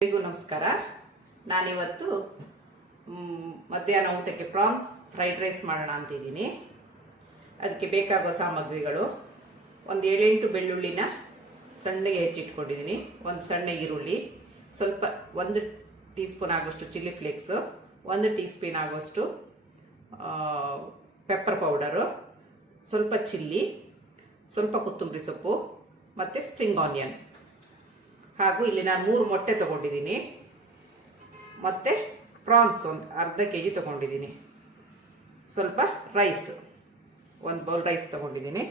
ಎಲ್ಲರಿಗೂ ನಮಸ್ಕಾರ. ನಾನಿವತ್ತು ಮಧ್ಯಾಹ್ನ ಊಟಕ್ಕೆ ಪ್ರಾನ್ಸ್ ಫ್ರೈಡ್ ರೈಸ್ ಮಾಡೋಣ ಅಂತಿದ್ದೀನಿ. ಅದಕ್ಕೆ ಬೇಕಾಗುವ ಸಾಮಗ್ರಿಗಳು: ಒಂದು 7-8 ಬೆಳ್ಳುಳ್ಳಿನ ಸಣ್ಣಗೆ ಹೆಚ್ಚಿಟ್ಕೊಂಡಿದ್ದೀನಿ, ಒಂದು ಸಣ್ಣ ಈರುಳ್ಳಿ, ಸ್ವಲ್ಪ 1 ಟೀ ಸ್ಪೂನ್ ಆಗೋಷ್ಟು ಚಿಲ್ಲಿ ಫ್ಲೇಕ್ಸು, 1 ಟೀ ಸ್ಪೂನ್ ಆಗೋಷ್ಟು ಪೆಪ್ಪರ್ ಪೌಡರು, ಸ್ವಲ್ಪ ಚಿಲ್ಲಿ, ಸ್ವಲ್ಪ ಕೊತ್ತಂಬರಿ ಸೊಪ್ಪು ಮತ್ತು ಸ್ಪ್ರಿಂಗ್ ಆನಿಯನ್. ಹಾಗೂ ಇಲ್ಲಿ ನಾನು 3 ಮೊಟ್ಟೆ ತೊಗೊಂಡಿದ್ದೀನಿ, ಮತ್ತು ಪ್ರಾನ್ಸ್ ಒಂದು ಅರ್ಧ kg ತೊಗೊಂಡಿದ್ದೀನಿ, ಸ್ವಲ್ಪ ರೈಸ್, 1 ಬೌಲ್ ರೈಸ್ ತೊಗೊಂಡಿದ್ದೀನಿ,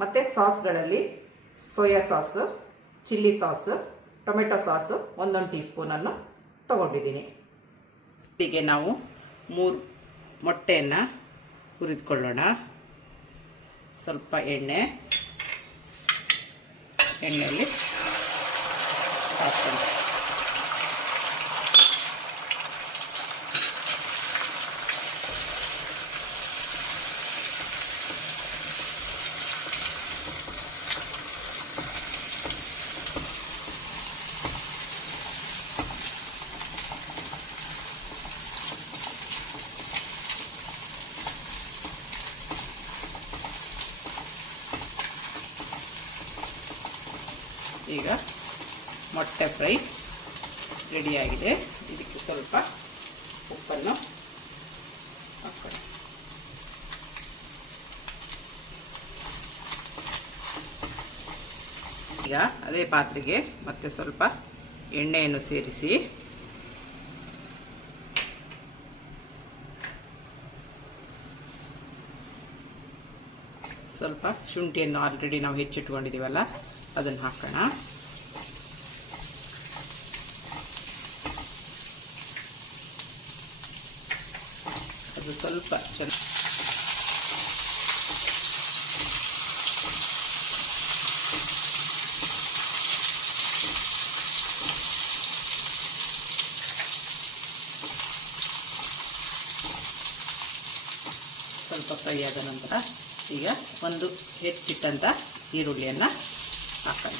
ಮತ್ತು ಸಾಸ್ಗಳಲ್ಲಿ soya sauce, chilli sauce, tomato sauce 1 tea ಸ್ಪೂನನ್ನು ತೊಗೊಂಡಿದ್ದೀನಿ. ಹೀಗೆ ನಾವು 3 ಮೊಟ್ಟೆಯನ್ನು ಹುರಿದುಕೊಳ್ಳೋಣ. ಸ್ವಲ್ಪ ಎಣ್ಣೆಯಲ್ಲಿ ಹಾಕ್ಕೊಂಡು ಈಗ ಮೊಟ್ಟೆ ಫ್ರೈ ರೆಡಿಯಾಗಿದೆ. ಇದಕ್ಕೆ ಸ್ವಲ್ಪ ಉಪ್ಪನ್ನು ಹಾಕೋಣ. ಈಗ ಅದೇ ಪಾತ್ರೆಗೆ ಮತ್ತೆ ಸ್ವಲ್ಪ ಎಣ್ಣೆಯನ್ನು ಸೇರಿಸಿ ಸ್ವಲ್ಪ ಶುಂಠಿಯನ್ನು ಆಲ್ರೆಡಿ ನಾವು ಹೆಚ್ಚಿಟ್ಕೊಂಡಿದ್ದೀವಲ್ಲ ಅದನ್ನು ಹಾಕೋಣ. ಅದು ಸ್ವಲ್ಪ ಫ್ರೈ ಆದ ನಂತರ ಈಗ ಒಂದು ಹೆಚ್ಚಿಟ್ಟಂಥ ಈರುಳ್ಳಿಯನ್ನು ಹಾಕೋಣ.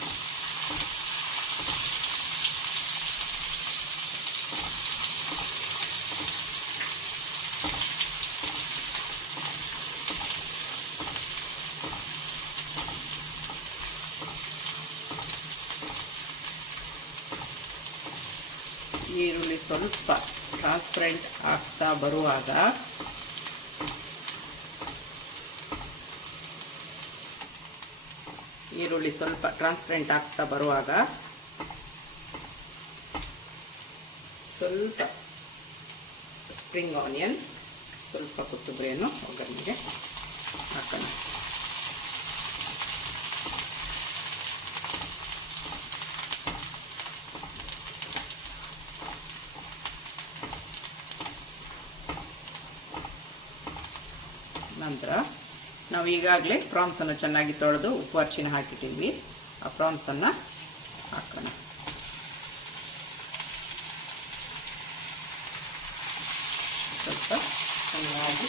ಈರುಳ್ಳಿ ಸ್ವಲ್ಪ ಟ್ರಾನ್ಸ್ಪರೆಂಟ್ ಆಗ್ತಾ ಬರುವಾಗ ಸ್ವಲ್ಪ ಸ್ಪ್ರಿಂಗ್ ಆನಿಯನ್, ಸ್ವಲ್ಪ ಕೊತ್ತಂಬರಿಯನ್ನು ಒಗ್ಗರಣೆಗೆ ಹಾಕೋಣ. ನಂತರ ನಾವು ಈಗಾಗಲೇ ಪ್ರಾನ್ಸನ್ನು ಚೆನ್ನಾಗಿ ತೊಳೆದು ಉಪ್ಪು ಅರಿಶಿನ ಹಾಕಿಟ್ಟಿದ್ವಿ. ಆ ಪ್ರಾನ್ಸನ್ನು ಹಾಕೋಣ. ಸ್ವಲ್ಪ ಚೆನ್ನಾಗಿ ಆಗಲಿ.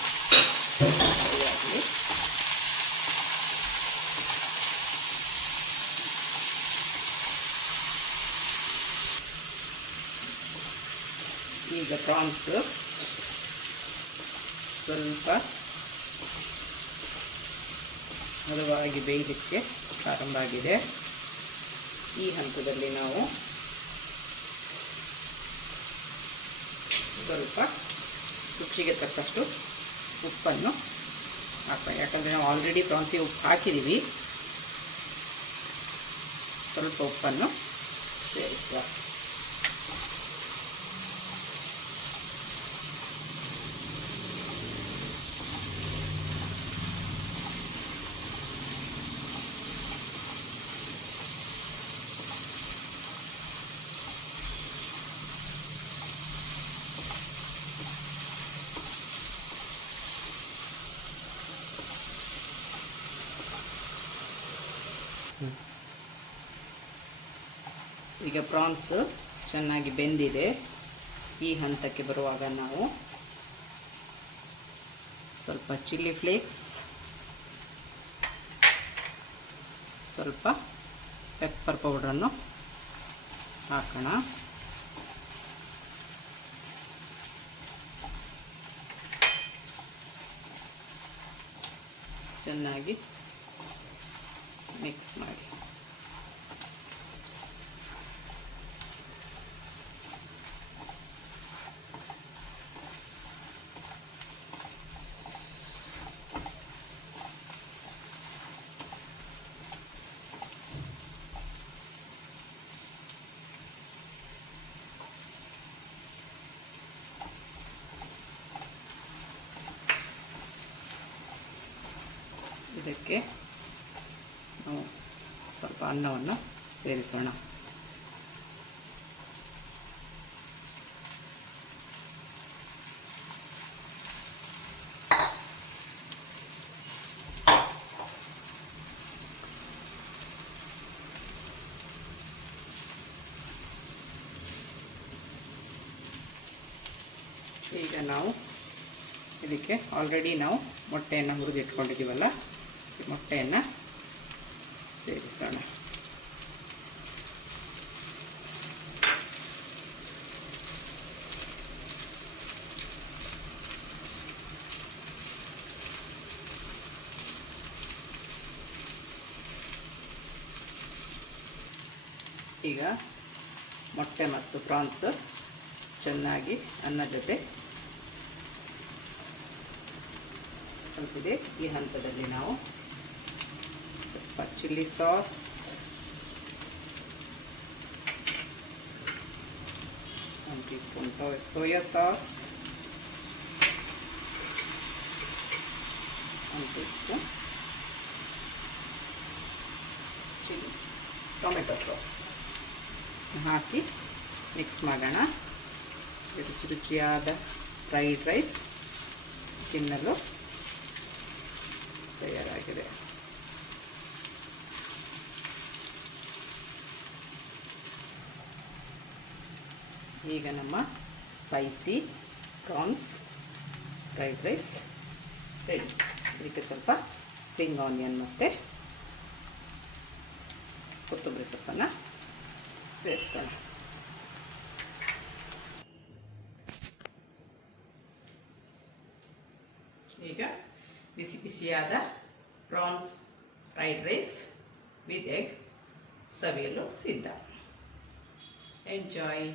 ಈಗ ಪ್ರಾನ್ಸ್ ಸ್ವಲ್ಪ ಹದವಾಗಿ ಬೇಯಲಿಕ್ಕೆ ಪ್ರಾರಂಭ ಆಗಿದೆ. ಈ ಹಂತದಲ್ಲಿ ನಾವು ಸ್ವಲ್ಪ ರುಚಿಗೆ ತಕ್ಕಷ್ಟು ಉಪ್ಪನ್ನು ಹಾಕೋಣ. ಯಾಕಂದರೆ ನಾವು ಆಲ್ರೆಡಿ ಪ್ರಾನ್ಸಿಗೆ ಉಪ್ಪು ಹಾಕಿದ್ದೀವಿ. ಸ್ವಲ್ಪ ಉಪ್ಪನ್ನು ಸೇರಿಸುವ. ಈಗ ಪ್ರಾನ್ಸ್ ಚೆನ್ನಾಗಿ ಬೆಂದಿದೆ. ಈ ಹಂತಕ್ಕೆ ಬರುವಾಗ ನಾವು ಸ್ವಲ್ಪ ಚಿಲ್ಲಿ ಫ್ಲೇಕ್ಸ್, ಸ್ವಲ್ಪ ಪೆಪ್ಪರ್ ಪೌಡ್ರನ್ನು ಹಾಕೋಣ. ಚೆನ್ನಾಗಿ ಮಿಕ್ಸ್ ಮಾಡಿ. ಇದಕ್ಕೆ ನಾವು ಸ್ವಲ್ಪ ಅನ್ನವನ್ನು ಸೇರಿಸೋಣ. ಈಗ ನಾವು ಇದಕ್ಕೆ ಆಲ್ರೆಡಿ ನಾವು ಮೊಟ್ಟೆಯನ್ನು ಹುರಿದಿಟ್ಕೊಂಡಿದ್ದೀವಲ್ಲ, ಮೊಟ್ಟೆಯನ್ನು ಸೇರಿಸೋಣ. ಈಗ ಮೊಟ್ಟೆ ಮತ್ತು ಪ್ರಾನ್ಸ್ ಚೆನ್ನಾಗಿ ಅನ್ನ ಜೊತೆ ಕಲಿಸಿದೆ. ಈ ಹಂತದಲ್ಲಿ ನಾವು ಸ್ವಲ್ಪ ಚಿಲ್ಲಿ ಸಾಸ್, ಒಂದು ಟೀ ಸ್ಪೂನ್ ಸೋಯಾ ಸಾಸ್, ಒಂದು teaspoon chilli tomato sauce ಹಾಕಿ ಮಿಕ್ಸ್ ಮಾಡೋಣ. ರುಚಿ ರುಚಿಯಾದ ಫ್ರೈಡ್ ರೈಸ್ ತಿನ್ನಲು ತಯಾರಾಗಿದೆ. ಈಗ ನಮ್ಮ spicy prawns fried rice ready. ಇದಕ್ಕೆ ಸ್ವಲ್ಪ ಸ್ಪ್ರಿಂಗ್ ಆನಿಯನ್ ಮತ್ತು ಕೊತ್ತಂಬರಿ ಸೊಪ್ಪನ್ನು ಸೇರಿಸೋಣ. ಈಗ ಬಿಸಿ ಬಿಸಿಯಾದ prawns fried rice with egg ಸವಿಯಲು ಸಿದ್ಧ. ಎಂಜಾಯ್.